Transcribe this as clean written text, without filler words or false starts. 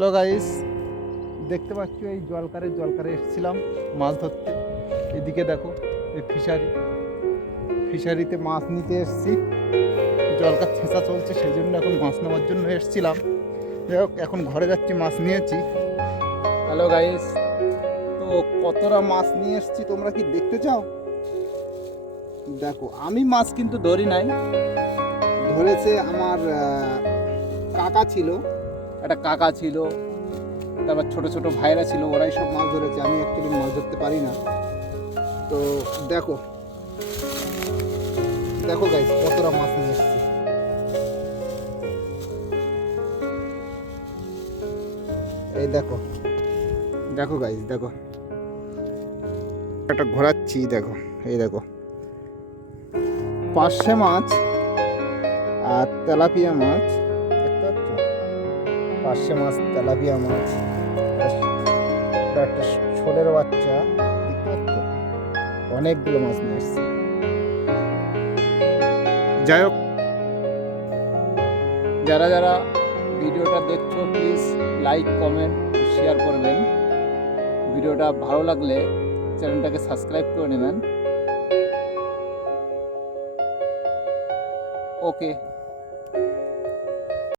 Hello guys, দেখতে পাচ্ছ এই জলকারে এসেছিলাম মাছ ধরতে। এদিকে দেখো, এই ফিশারিতে মাছ নিতে এসেছি। জলকার ছেঁচা চলছে, সেই জন্য এখন মাছ নেওয়ার জন্য এসেছিলাম। যাই হোক, এখন ঘরে যাচ্ছি, মাছ নিয়েছি। হ্যালো গাইস, তো কতটা মাছ নিয়ে এসেছি তোমরা কি দেখতে চাও? দেখো, আমি মাছ কিন্তু ধরি নাই, ধরেছে আমার কাকা ছিল, একটা কাকা ছিল, তারপর ছোট ছোট ভাইরা ছিল, ওরাই সব মাছ ধরেছে। আমি অ্যাকচুয়ালি মাছ ধরতে পারি না। তো দেখো দেখো গাইস, কতটা মাছ নিয়ে এসেছি। এই দেখো দেখো গাইস, দেখো একটা ঘোরাচ্ছি, দেখো এই দেখো, পার্শে মাছ আর তেলাপিয়া মাছ। দেখতে পাচ্ছ, পার্শে মাছ, তেলাপিয়া মাছ, একটা ছোলের বাচ্চা। দেখতে পাচ্ছ, অনেকগুলো মাছ নিয়ে এসেছি। যাই হোক, যারা যারা ভিডিওটা দেখছো প্লিজ লাইক, কমেন্ট, শেয়ার করবেন। ভিডিওটা ভালো লাগলে চ্যানেলটাকে সাবস্ক্রাইব করে নেবেন। ওকে।